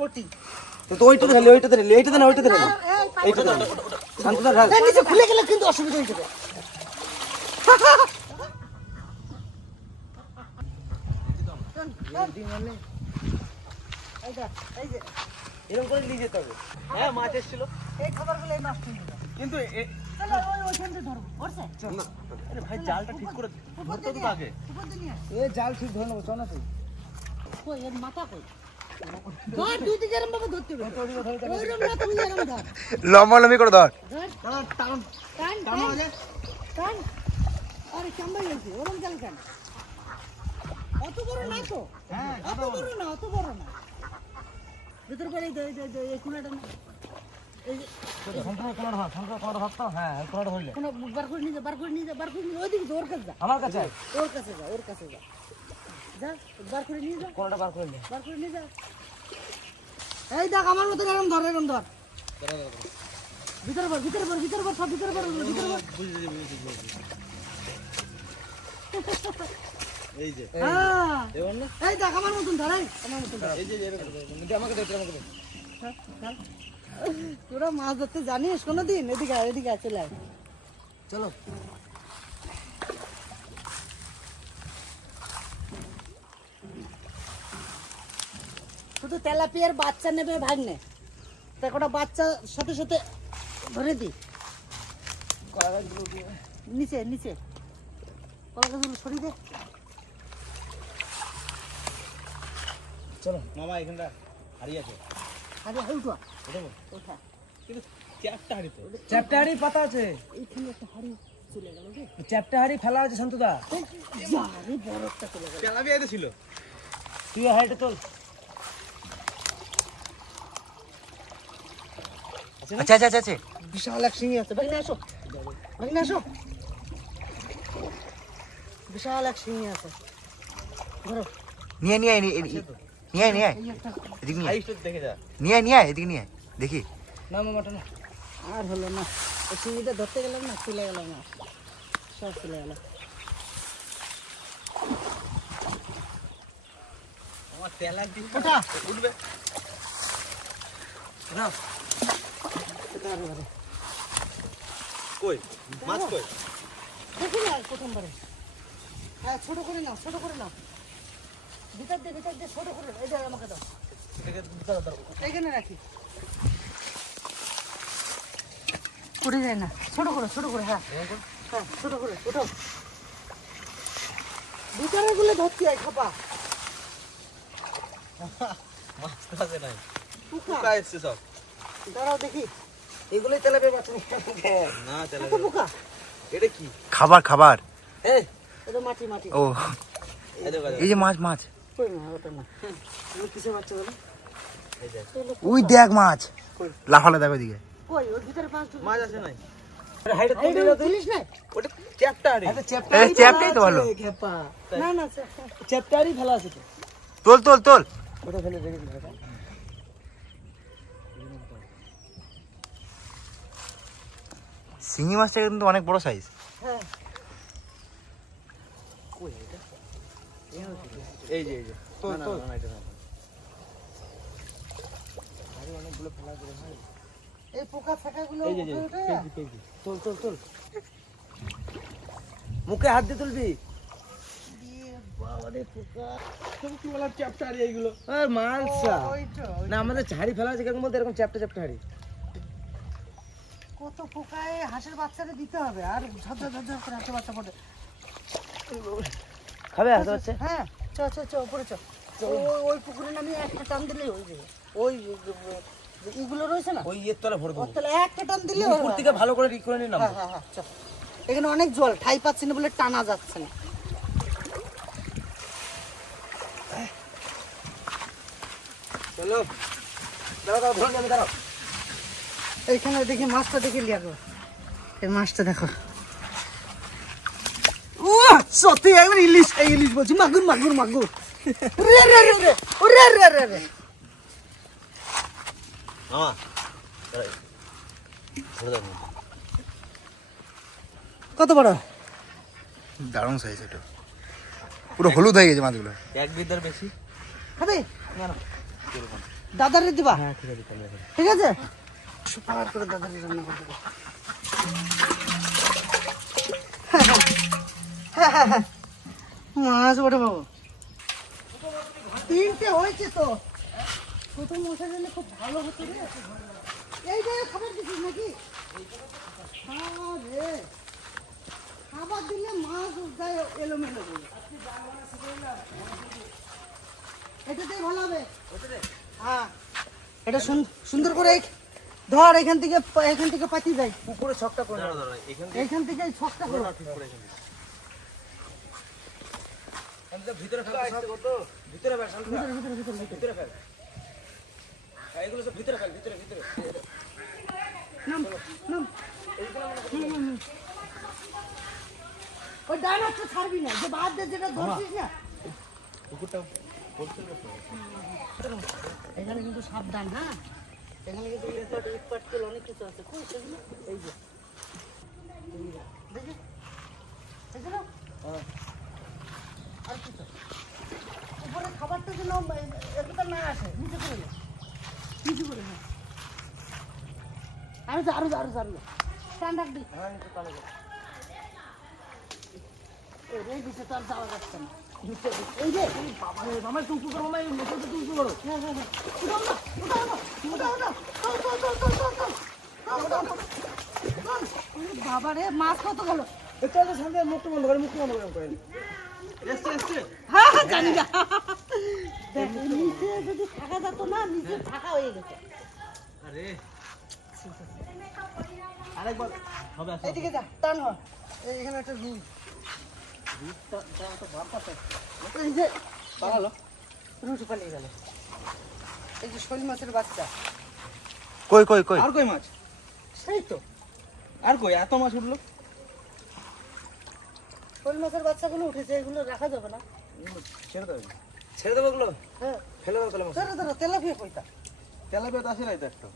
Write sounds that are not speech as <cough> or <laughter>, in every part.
কোটি তো তো ওইটাতে ঢালি ওইটাতে ঢালি এইটাতে না ওইটাতে ঢালি এইটাতে ঢালি শান্তদা ঢাল নিচে খুলে গেলে কিন্তু অসুবিধা হয়ে যাবে। এই দেখ, এই যে, এরকম করে নিয়ে যেতে হবে। হ্যাঁ মাছ এসেছিল। এই খাবারগুলো এই নষ্ট হয়ে কিন্তু এ- তাহলে ওইখান থেকে ধরবো, ধরছে? আরে ভাই জালটা ঠিক করে ধরতে তো আগে। এ জাল ঠিক ধরে নেব চল না তুই কই, এর মাথা কই? লম্বালম্বি করে ধর? অত বড় না তো? হ্যাঁ অত বড় না অত বড় না। ভিতর করে এই না। হ্যাঁ আমার কাছে ওর কাছে যা ওর কাছে যা। যা বার করে নিয়ে যা। কোনাটা বার করে নে। বার করে নিয়ে যা। এই দেখ আমার মতো এরম ধর এরম ধর। ভিতরে বল ভিতরে বল ভিতরে বল সব ভিতরে বল ভিতরে এই যে। হ্যাঁ। এই দেখ আমার মতন ধর এই, আমার মতন ধর। এই যে এরকম আমাকে দে আমাকে দে চল, চল। তোরা মাছ ধরতে জানিস কোনোদিন? এদিকে এদিকে আয়, চলে চলো। শুধু তেলাপিয়ার বাচ্চা নেবে ভাগ্নে। তা কটা বাচ্চা সাথে সাথে ধরে দি। নিচে নিচে। কলা গাছগুলো সরিয়ে দে। চলো মামা এখানটা হারিয়ে আছে। আরে উঠা। এটা ওঠা চ্যাপটা হাড়ি তো চ্যাপটা হাড়ি পাতা আছে। এইখানে একটা হাড়ি চলে গেল রে। চ্যাপটা হাড়ি ফেলা আছে শান্তদা। এই, বড় একটা চলে গেল। তেলাপিয়া ছিল। তুই হাড়িটা তোল। আচ্ছা আচ্ছা আচ্ছা আচ্ছা। বিশাল এক শিঙি আছে। ভাগনে আসো। ভাগনে আসো। বিশাল এক শিঙি আছে। ধরো। নিয়ে নিয়ে আয়, নিয়ে নিয়ে আয়, নিয়ে আয় এদিকে নিয়ে। দেখে যা। নিয়ে আয় নিয়ে আয় এদিকে নিয়ে। দেখি। না মামাটা না আর হলো না। ওই শিঙিটা ধরতে গেলাম না চলে গেলাম না। সব চলে গেল আমার তেলা দিয়ে ওঠা। উঠবে। না কই? মাছ কই? দেখুন আর প্রথমবারে। হ্যাঁ ছোট করে নাও ছোট করে নাও। ভিতর দিয়ে ভিতর দিয়ে ছোট করে এই যে আমাকে দাও। রাখি। যায় না। ছোট করে ছোট করে হ্যাঁ। হ্যাঁ ছোট করে ওঠো। ভিতরে গুলো ধরতে হয় খাপা। মাছ তো আছে নাই। পোকা পোকা এসছে সব? দাঁড়াও দেখি। এগুলোই না পোকা এটা কি? খাবার খাবার। এই এটা মাটি মাটি। ও। এই যে মাছ মাছ। কই না ওটা না তুমি কিসে বাচ্চা বলো? ওই দেখ। মাছ। লাফালে দেখো ওইদিকে কই ওর ভিতরে পাঁচ মাছ আছে নাই? আরে হাইটা তুই। এইটা তুলিস না ওটা চ্যাপটা হাড়ি আচ্ছা চ্যাপটা এই চ্যাপটাই তো ভালো খেপা না না সে- চ্যাপটা হাড়ি ফেলা আছে তো তোল তোল তোল ওটা ফেলে রেখে দিলে শিঙি মাছটা কিন্তু অনেক বড় সাইজ হ্যাঁ। এই যে এই যে। এই পোকা। তোল তোল তোল মুখে হাত দিয়ে তুলবি? হাড়ি আমাদের ঝাড়ি ফেলা আছে কেমন বলতে? এরকম চ্যাপটা চ্যাপটা হাড়ি। কত পোকায় হাঁসের বাচ্চারে দিতে হবে? আর ঝরঝর ঝরঝর করে হাঁসের বাচ্চা পড়ে। খাবে হচ্ছে হ্যাঁ চ চ চ উপরে চ ওই পুকুরে নামিয়ে একটা টান দিলেই হয়ে যাবে। ওই ইগুলো রয়েছে না? ওই ইয়ের তলা ভরে দেবো। একটা টান দিলে উপর থেকে ভালো করে রিক করে নামবো। হ্যাঁ হ্যাঁ হ্যাঁ চ এখানে অনেক জল ঠাই পাচ্ছি না বলে টানা যাচ্ছে না। চলো। দাঁড়াও দাঁড়াও ধরে যাবে দাঁড়াও। এইখানে দেখি মাছটা দেখে লিয়া গো এই মাছটা দেখো। ও সত্যি একবার ইলিশ এই ইলিশ বলছি। মাগুর মাগুর মাগুর। রে রে রে রে ও রে রে রে রে। মামা দাঁড়াও। ধরে দাও। কত বড়? দারুণ সাইজ এটা। পুরো হলুদ হয়ে গেছে মাছগুলো। এক বিদ্যার বেশি? খাবে না না। দাদারে দিবা? হ্যাঁ ঠিক আছে। ঠিক আছে? পাওয়ার করে রান্না করে দেবো মাছ ওঠে বাবু। তিনটে হয়েছে তো। প্রথম মশা গেলে খুব ভালো হতো রে। এই জায়গায় খাবার দিছিস নাকি? আরে খাবার দিলে মাছ যায় এলোমেলো করে এটাতেই ভালো হবে। হ্যাঁ এটা সুন- সুন্দর করে ধর এখান থেকে এখান থেকে পাতি যায় পুকুরে ছকটা করে। এখান থেকে ছকটা করো আমি তো ভিতরে। ভিতরে ভিতরে ভিতরে ভিতরে ফেল। হ্যাঁ, সব ভিতরে ফেল, ভিতরে, ভিতরে। নাম নাম। ওই ডান হাতটা ছাড়বি না যে বাদ দিয়ে যেটা ধরছিস না। এখানে কিন্তু সাবধান হ্যাঁ? এখানে কিন্তু ইটপাট ইটপাট তেল অনেক কিছু আছে। কই সেগুলো এই যে। দেখি। দেখি না? আর কিছু? উপরে খাবারটা যেন এতটা না আসে নিচে করে নে। নিচে করে না আরও আরও আরও আরও। যা। টান রাখ দি। এই রে, নিচে তো আর যাওয়া যাচ্ছে না। এই যে বাবা রে, মামা, উঁচু করো, মামা, মোটরটা উঁচু করো। হ্যাঁ, হ্যাঁ, হ্যাঁ। বাবা রে মাছ কত গেল চল, চল, মুখটা বন্ধ করে, মুখটা বন্ধ করে। এসছে, এসছে। হ্যাঁ জানি না দেখ নিচে যদি থাকা যেত না নিচে থাকা হয়ে গেছে আরে। আরেকবার হবে। এদিকে যা টান হ এখানে একটা রুই এই যে পালালো। রুটি পালিয়ে গেল। এই যে শোল মাছের বাচ্চা। কই কই কই? আর কই মাছ? সেই তো। আর কই এত মাছ উঠল? শোল মাছের বাচ্চাগুলো উঠেছে এগুলো রাখা যাবে না। ছেড়ে দেবে। ছেড়ে দেবো ওগুলো? হ্যাঁ। ফেলে দেবো তাহলে তেলাপিয়া কইতা তেলাপিয়া তো? আসে নাই তো একটা।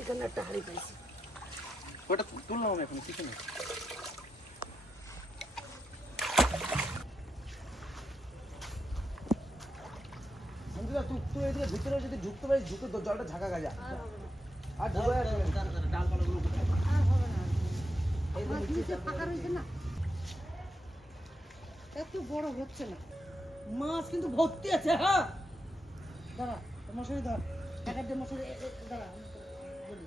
এখানে একটা হাড়ি পাইছি। ওটা তুললাম আমি এখন কিছু নেই সঞ্জিতা তুই তুই এদিকে ভিতরে যদি ঢুকতে পারিস ঢুকে তো জলটা ঝাঁকা গাজা। আর ঢুকে ডালপালাগুলো আর হবে না। ফাঁকা রয়েছে না? এত বড় হচ্ছে না। মাছ কিন্তু ভর্তি আছে হ্যাঁ। দাঁড়া মশারি ধর। এক একটা মশারি দাঁড়া বলি।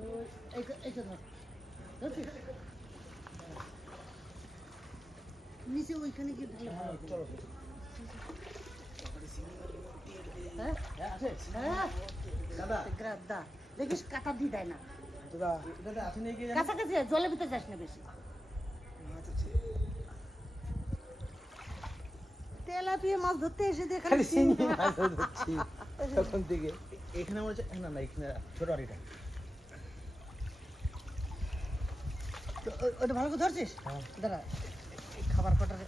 ওই এইটা এইটা ধর। ধরছিস নিচে ওইখানে গিয়ে ভালো চলো। হ্যাঁ হ্যাঁ হ্যাঁ দাদা দেখিস কাটা দিয়ে দেয় না কাছাকাছি ভিতরে যাস না বেশি তেলাপিয়া মাছ ধরতে এসে দিয়ে খালি খালি সিঙ্গি চিংড়ি। মাছ ধরছি তখন থেকে এখানে হচ্ছে না না এখানে ছোট আড়িটা ওটা ভালো করে ধরছিস। দাঁড়া খাবার কটারে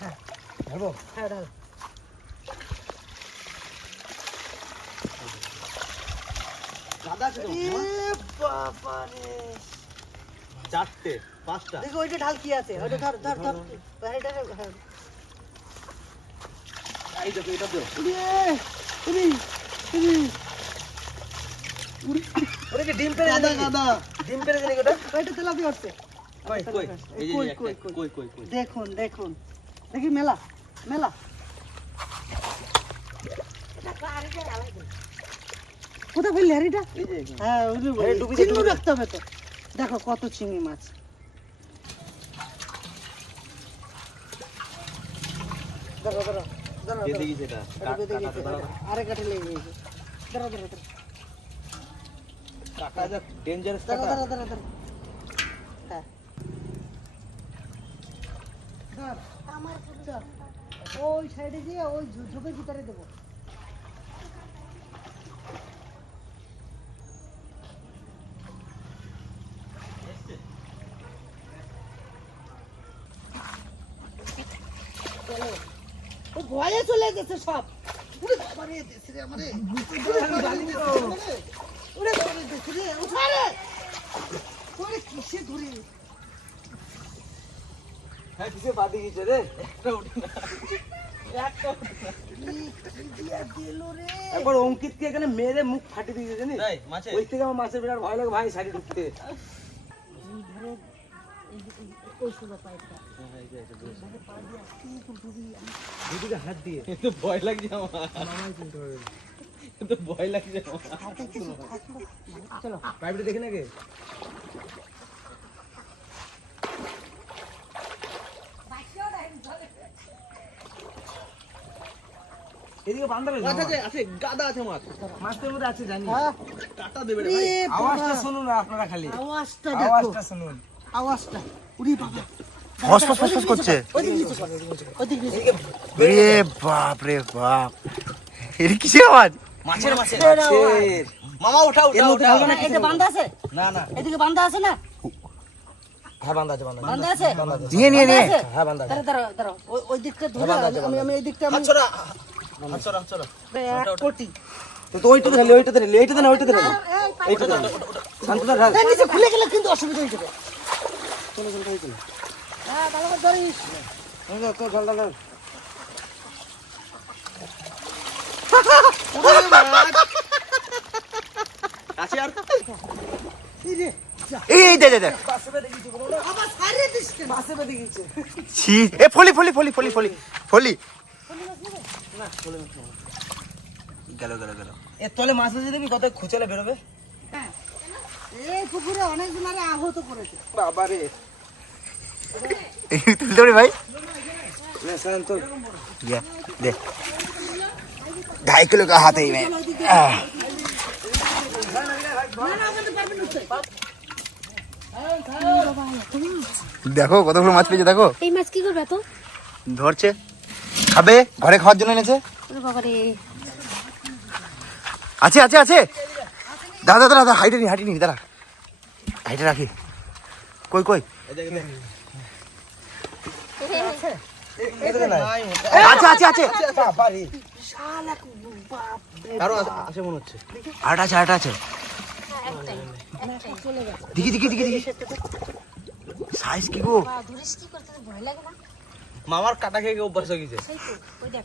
হ্যাঁ ধরবো হ্যাঁ ঢাল দাদা আছে তো? এ বাবা রে। চারটে পাঁচটা। দেখো ওইটা ঢাল কি আছে? ওইটা ধর ধর ধর। বাইরেটা এই দেখো এটা দিও উড়ে উড়ি উড়ি। ওটা কি ডিম পেড়ে গাদা, নাকি? ডিম পেড়ে নাকি ওটা? ওইটা তেলাপিয়া হচ্ছে কই কই? এই যে কই, একটা। কই, কই। কই কই কই? দেখুন দেখুন। দেখি মেলা মেলা। কোথায় ফেললি হ্যাঁ যে- দে, চিংড়ি রাখতে হবে তো। দেখো কত চিংড়ি মাছ। দেখো কাটা- লেগে গেছে ডেঞ্জারাস হ্যাঁ। আমার ওই সাইডে গিয়ে ওই ঝোপের ভিতরে দেবো। চলো। ও ভয়ে চলে গেছে সব। উড়ে বাবারে, দেশে রে আমারে। উড়ে বাবারে, দেশে রে উড়ে বাবারে, দেশে রে, উঠা ওরে কিসে ধরে হ্যাঁ কিসে বাদি গেছে রে? এটা উঠে না। একবার অঙ্কিতকে এখানে মেরে মুখ ফাটিয়ে দিয়েছে জানিস? ওই থেকে আমার মাছের বিরাট ভয় লাগে ভাই শাড়ি ঢুকতে। হাত দিয়ে। ভয় লাগছে আমার। তো ভয় লাগছে চলো দেখে নাকি এদিকে আছে আছে গাদা আছে মাছ মাছের মধ্যে আছে জানি। হ্যাঁ? কাটা দেবে আওয়াজটা শুনুন না আপনারা খালি। আওয়াজটা আওয়াজটা শুনুন। আওয়াজটা। উড়ি বাবা ফস ফস ফস ফস করছে। ওদিক নিচে কর ওদিক নিচে রে বাপ রে বাপ। এর কিসের আওয়াজ? মাছের মাছের। মাছের। মামা উঠা উঠা উঠা না এটা বান্ধা আছে। না না। এদিকে বান্ধা আছে না? হ্যাঁ বান্দা আছে বান্দা আছে। বান্ধা আছে? বান্দা আছে। নিয়ে নিয়ে নিয়ে। আছে? হ্যাঁ বান্দা আছে। দাঁড়া দাঁড়া দাঁড়া ওই- দিকটা ধরে আমি আমি এই দিকটা আমি ছড়া ছড়া ছড়া কোটি। তো তো ওইটাতে না এইটাতে নিচে খুলে গেলে কিন্তু অসুবিধা হয়ে যাবে। হ্যাঁ এ ফলি ফলি ফলি গেল গেল গেল এর তলে মাছ আছে দেখবি কত খুচালে বেরোবে হ্যাঁ। এই পুকুরে অনেকজন আরে আহত করেছে বাবা রে এই <laughs> তুলতে পারি ভাই না শান্ত ये दे ढाई किलो का हाथ है ये में आह, না না ওখানে পারবেন উঠতে দেখো কতগুলো মাছ পেয়েছে দেখো এই মাছ কি করবে তো ধরছে খাবে ঘরে খাওয়ার জন্য এনেছে ওরে বাবা রে আছে আছে আছে দাদা দাদা দাদা হাইটে নি হাইটে নি দাঁড়া হাইটে রাখি কই কই আছে? আরও আছে- মনে হচ্ছে। আছে আছে। দেখি দেখি দেখি দেখি। সাইজ কি গো? মামার কাটা খেয়ে অভ্যাস হয়ে গেছে।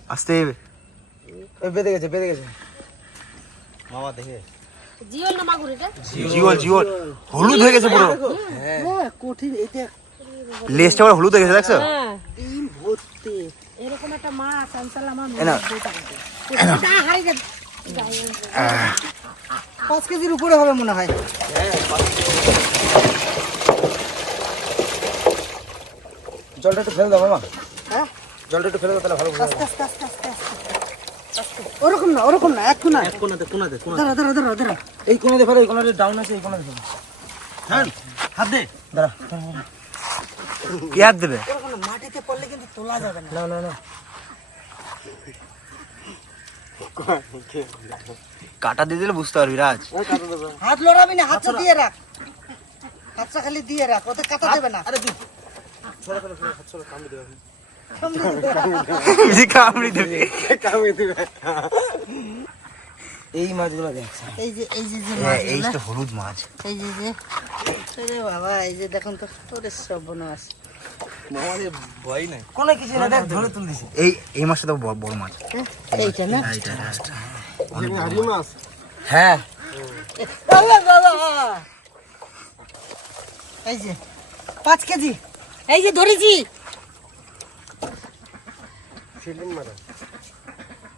আস্তে বেঁধে গেছে বেঁধে গেছে। মামা দেখে। জিওল না মাগুর এটা? জিওল জিওল। হলুদ হয়ে গেছে পুরো। হ্যাঁ। কঠিন এটা লেজটা আবার হলুদ হয়ে গেছে দেখছ? হ্যাঁ। এরকম একটা মাছ আনসাল আমার পাঁচ কেজির উপরে হবে মনে হয়। জলটা একটু ফেলে দাও মামা। হ্যাঁ? জলটা একটু ফেলে দাও তাহলে ভালো আস্তে আস্তে আস্তে আস্তে আস্তে আস্তে। ওরকম না ওরকম না এক না কোনাতে কোনাতে কোনাতে দাঁড়া দাঁড়া দাঁড়া দাঁড়া। এই কোণে ফেলে এই কোণে ডাউন আছে এই কোণে ফেলে। হ্যাঁ হাত দে। দাঁড়া। কি দেবে? মাটিতে পড়লে কিন্তু তোলা যাবে না। না না না। কাটা দিয়ে দিলে বুঝতে পারবি রাজ। হাত লড়াবি না হাতটা দিয়ে রাখ। হাতটা খালি দিয়ে রাখ ওতে কাটা দেবে না। আরে দেবে। এই মাছগুলো দেখ। এই যে এই যে যে হ্যাঁ, এই তো হলুদ মাছ। এই যে যে। আরে বাবা এই যে দেখুন তো তোরে সর্বনাশ মামাদের ভয় নাই। কোনো কিছু না দেখ ধরে তুল এই এই মাছটা তো বড় বড় মাছ হ্যাঁ, এইটা না? এইটা রাজ মাছ। হ্যাঁ। আল্লাহ বাবা। এই যে পাঁচ কেজি। এই যে ধরেছি।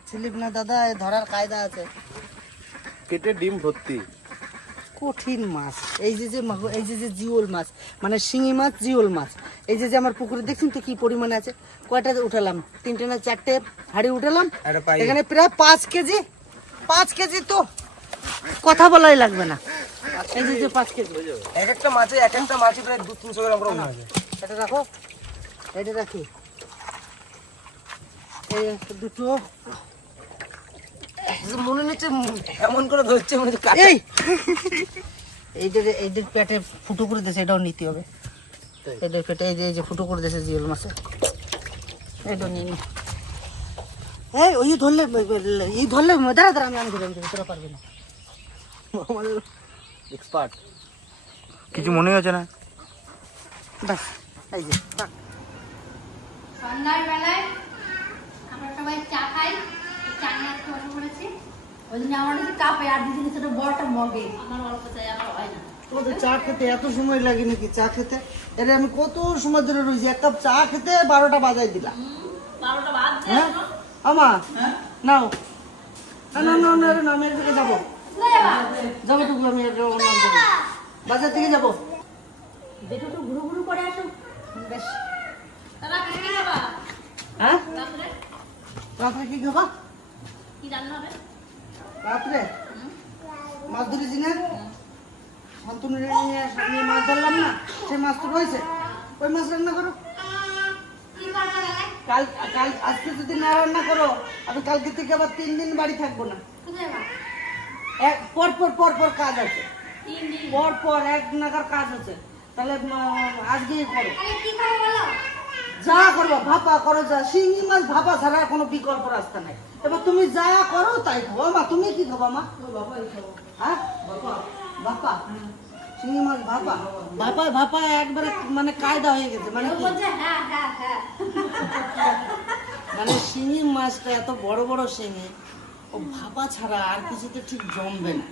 স্লিপ না দাদা ধরার কায়দা আছে। পেটে ডিম ভর্তি। কঠিন মাছ। এই যে যে এই যে যে জিওল মাছ মানে শিঙি মাছ জিওল মাছ। এই যে যে আমার পুকুরে দেখছেন তো কি পরিমাণে আছে? কয়টা উঠালাম? তিনটে না চারটে হাড়ি উঠালাম। এখানে প্রায় পাঁচ কেজি পাঁচ কেজি তো কথা বলাই লাগবে না। এই যে যে পাঁচ কেজি। এক একটা মাছে এক একটা মাছে প্রায় দু তিনশো গ্রাম করে এটা রাখো। এটা রাখি। এই দুটো। মনে হচ্ছে এমন করে ধরছে মনে হচ্ছে এই! এইদের এইদের পেটে ফুটো করে দিয়েছে এটাও নিতে হবে। এদের পেটে এই যে এই যে ফুটো করে দিয়েছে জিওল মাছে। এটাও নিয়ে নি। এই ওই ধরলে এই ধরলে দাঁড়া দাঁড়া আমি আমি ধরে তোরা পারবি না। এক্সপার্ট কিছু মনে হচ্ছে না? বাস এই যে। সন্ধ্যার বেলায় আমরা সবাই চা খাই। তো চা নিয়ে আসতে ওই জন্য আমার কাছে কাপে আর দিদি ছোট বড়টা মগে। আমার অল্প চাই আমার হয় না। তোদের চা খেতে এত সময় লাগে নাকি চা খেতে? এরে আমি কত সময় ধরে রয়েছি এক কাপ চা খেতে বারোটা বাজাই দিলাম। হ্যাঁ? আমা নাও। না না না না আমি একদিকে যাব। যাব? টুকু আমি। বাজার থেকে যাব। যেটু ঘুরু ঘুরু করে আসুক। বেশ। হ্যাঁ? রাত্রে? রাত্রে কি খাবা? কি রান্না হবে? রাত্রে? মাছ ধরেছি না? শান্তনু নিয়ে মাছ ধরলাম না সেই মাছ তো রয়েছে। ওই মাছ রান্না করো। কি করবে দাদা কাল কাল আজকে যদি না রান্না করো আমি কালকে থেকে আবার তিন দিন বাড়ি থাকব না। এক পর পর পর পর কাজ আছে। পর পর এক নাগার কাজ আছে। তাহলে আজকেই করো। যা করব ভাপা করো যা। শিঙি মাছ ভাপা ছাড়া কোনো বিকল্প রাস্তা নাই। এবার তুমি যা করো তাই খাব মা তুমি কি খাব মা? হ্যাঁ? ভাপা। শিঙি মাছ ভাপা? ভাপা। ভাপা একবারে মানে কায়দা হয়ে গেছে। মানে হ্যাঁ হ্যাঁ হ্যাঁ। মানে শিঙি মাছটা এত বড় বড় শিঙি ও ভাপা ছাড়া আর কিছুতে ঠিক জমবে না।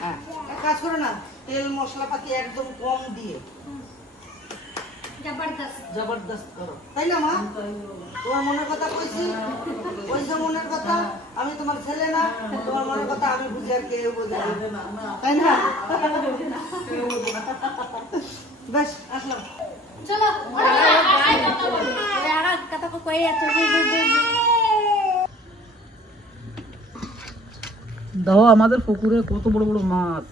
হ্যাঁ। কাজ করো না তেল মশলাপাতি একদম কম দিয়ে জবরদস্ত। জবরদস্ত করো। তাই না মা? তোমার মনের কথা কইছি? কইছো মনের কথা? আমি তোমার ছেলে না। তোমার মনের কথা আমি বুঝি আর কেউ বোঝে না। তাই না? বেশ আসলাম। চলো কথা কই যাচ্ছে দেখো আমাদের পুকুরে কত বড় বড় মাছ।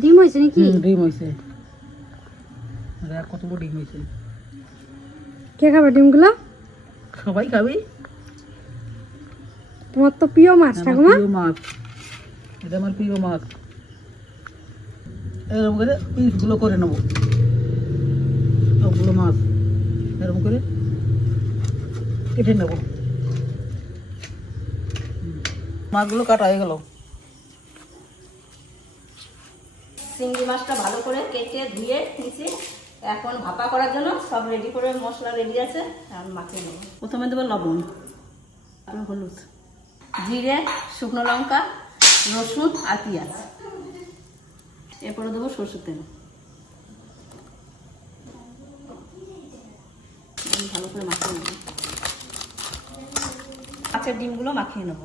ডিম হয়েছে নাকি? ডিম হয়েছে। কত বড় ডিম হয়েছে কে খাবে ডিমগুলো? সবাই খাবি। তোমার তো প্রিয় মাছ ঠাকুমা। প্রিয় মাছ। এটা আমার প্রিয় মাছ। এরকম করে পিসগুলো করে নেব। সবগুলো মাছ। এরকম করে কেটে নেব। মাছগুলো কাটা হয়ে গেল। চিংড়ি মাছটা ভালো করে কেটে ধুয়ে নিয়েছি এখন ভাপা করার জন্য সব রেডি করে মশলা রেডি আছে এখন মাখিয়ে নেব। প্রথমে দেবো লবণ তারপর হলুদ জিরে শুকনো লঙ্কা রসুন আর পেঁয়াজ। এরপরে দেবো সরষের তেল। ভালো করে মাখিয়ে নেব। মাছের ডিমগুলো মাখিয়ে নেব।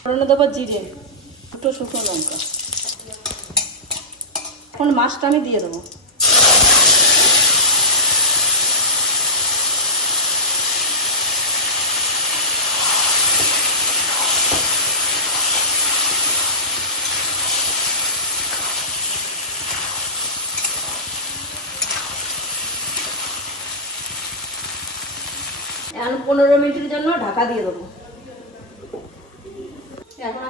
ফোড়নে দেবো জিরে। দুটো শুকনো লঙ্কা। এখন মাছটা আমি দিয়ে দেবো। এখন পনেরো মিনিটের জন্য ঢাকা দিয়ে দেবো।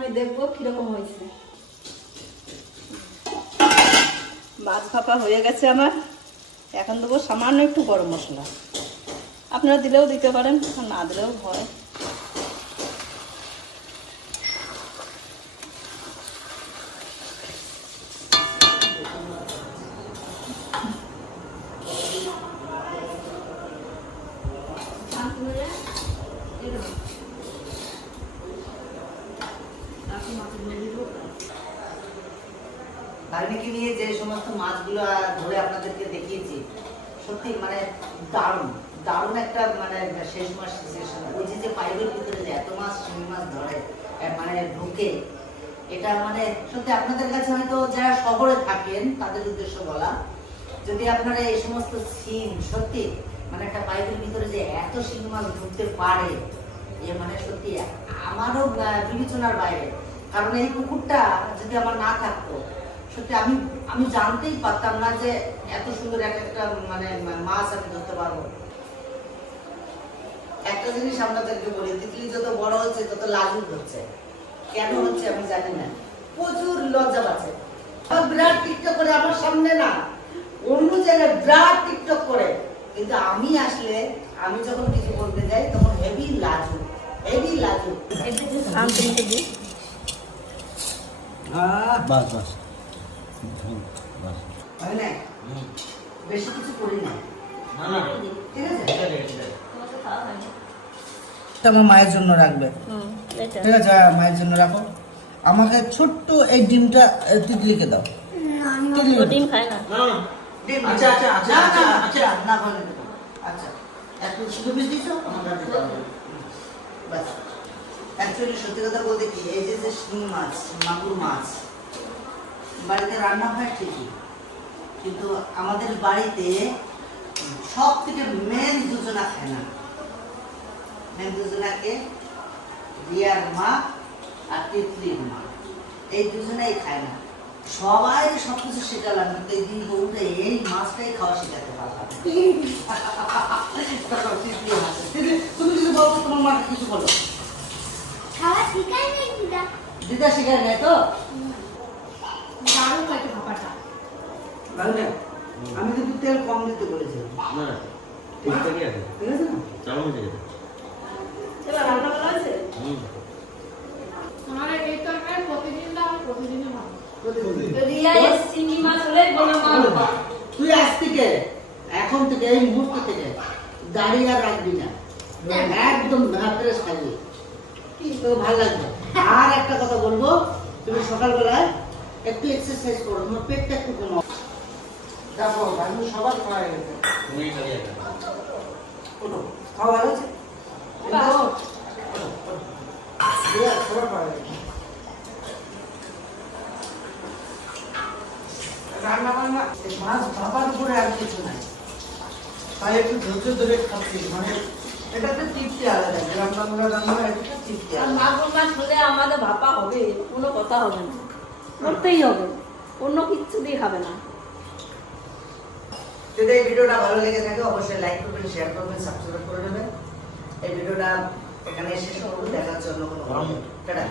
আমি দেখব কীরকম হয়েছে। মাছ ভাপা হয়ে গেছে আমার। এখন দেবো সামান্য একটু গরম মশলা। আপনারা দিলেও দিতে পারেন না দিলেও হয় বাল্মীকি নিয়ে যে সমস্ত মাছগুলো ধরে আপনাদেরকে দেখিয়েছি সত্যি মানে দারুণ দারুণ একটা মানে শেষ মাস, শেষ ওই যে যে পাইপের ভিতরে যে এত মাছ শিঙি মাছ ধরে মানে ঢুকে, এটা মানে সত্যি, আপনাদের কাছে হয়তো যারা শহরে থাকেন, তাদের উদ্দেশ্য বলা, যদি আপনারা এই সমস্ত সিন, সত্যি মানে একটা পাইপের ভিতরে যে এত শিঙি মাছ ঢুকতে পারে, এ মানে সত্যি, আমারও বিবেচনার বাইরে। কারণ এই পুকুরটা যদি আমার না থাকতো সত্যি, আমি আমি জানতেই পারতাম না যে এত সুন্দর এক একটা মানে মাছ আমি ধরতে পারব। একটা জিনিস আপনাদেরকে বলি, তিতলি যত বড় হচ্ছে, তত লাজুক হচ্ছে। কেন হচ্ছে আমি জানি না। প্রচুর লজ্জা পাচ্ছে। আবার বিরাট টিকটক করে আমার সামনে না, অন্য জায়গায় বিরাট টিকটক করে। কিন্তু আমি আসলে, আমি যখন কিছু বলতে যাই, তখন হেভি লাজুক হেভি লাজুক। বাস বাস। বেশি কিছু করি না? না না। ঠিক আছে? ঠিক আছে, ঠিক আছে। তোমার তো খাওয়া হয়নি। এটা আমার মায়ের জন্য রাখবে। ঠিক আছে হ্যাঁ, মায়ের জন্য রাখো। আমাকে ছোট্ট এই ডিমটা তিতলিকে দাও। ডিম খায় না। আচ্ছা, আচ্ছা, আচ্ছা, আচ্ছা, আচ্ছা। আচ্ছা। না আচ্ছা। শুধু দিছো? আমার। ব্যাস অ্যাকচুয়ালি সত্যি কথা বলতে কি এই যে যে শিং মাছ মাগুর মাছ বাড়িতে রান্না হয় ঠিকই কিন্তু আমাদের বাড়িতে সব থেকে মেন দুজনা খায় না। মেন দুজনাকে রিয়ার মা আর তিতলির মা। এই দুজনেই খায় না। সবাই সব কিছু শেখালাম কিন্তু এই দিন বউটা এই মাছটাই খাওয়া শেখাতে পারলাম তুমি কিছু বলো তোমার মাকে কিছু বলো। খাওয়া শিখাই দিদা। দিদা শেখায় নাই তো? বলেছিলাম না ঠিকঠাকই আছে ঠিক আছে না চালু হয়ে গেছে এবার রান্না করা হয়েছে হুম আমার এই তরকারি প্রতিদিন দাও প্রতিদিনই ভালো প্রতিদিন। রিয়া এই চিংড়ি মাছ হলে বলে মা বাবা তুই আজ থেকে এখন থেকে এই মুহূর্ত থেকে দাড়ি আর রাখবি না একদম ফ্রেশ খাবি তো ভালো লাগবে আর একটা কথা বলব তুমি সকালবেলায় একটু এক্সারসাইজ করো তোমার পেটটা একটু কমাও দেখো আমি সবার খাওয়া হয়ে গেছে তুমি খাওয়া ভালো আছে? সবার খাওয়া হয়ে গেছে। রান্না বান্না? মাছ ভাবার উপরে আর কিছু নাই। তাই একটু ধৈর্য ধরে খাচ্ছি মানে এটাতে তৃপ্তি আলাদা গ্রাম বাংলা রান্না এটা তৃপ্তি আর আলাদা। মাগুর মাছ হলে আমাদের ভাপা হবে কোনো কথা হবে না। করতেই হবে অন্য কিচ্ছু দিয়ে খাবে না। যদি এই ভিডিওটা ভালো লেগে থাকে অবশ্যই লাইক করবেন শেয়ার করবেন সাবস্ক্রাইব করে নেবেন। এই ভিডিওটা এখানে শেষ করব দেখার জন্য অন্য কোনো টাটা।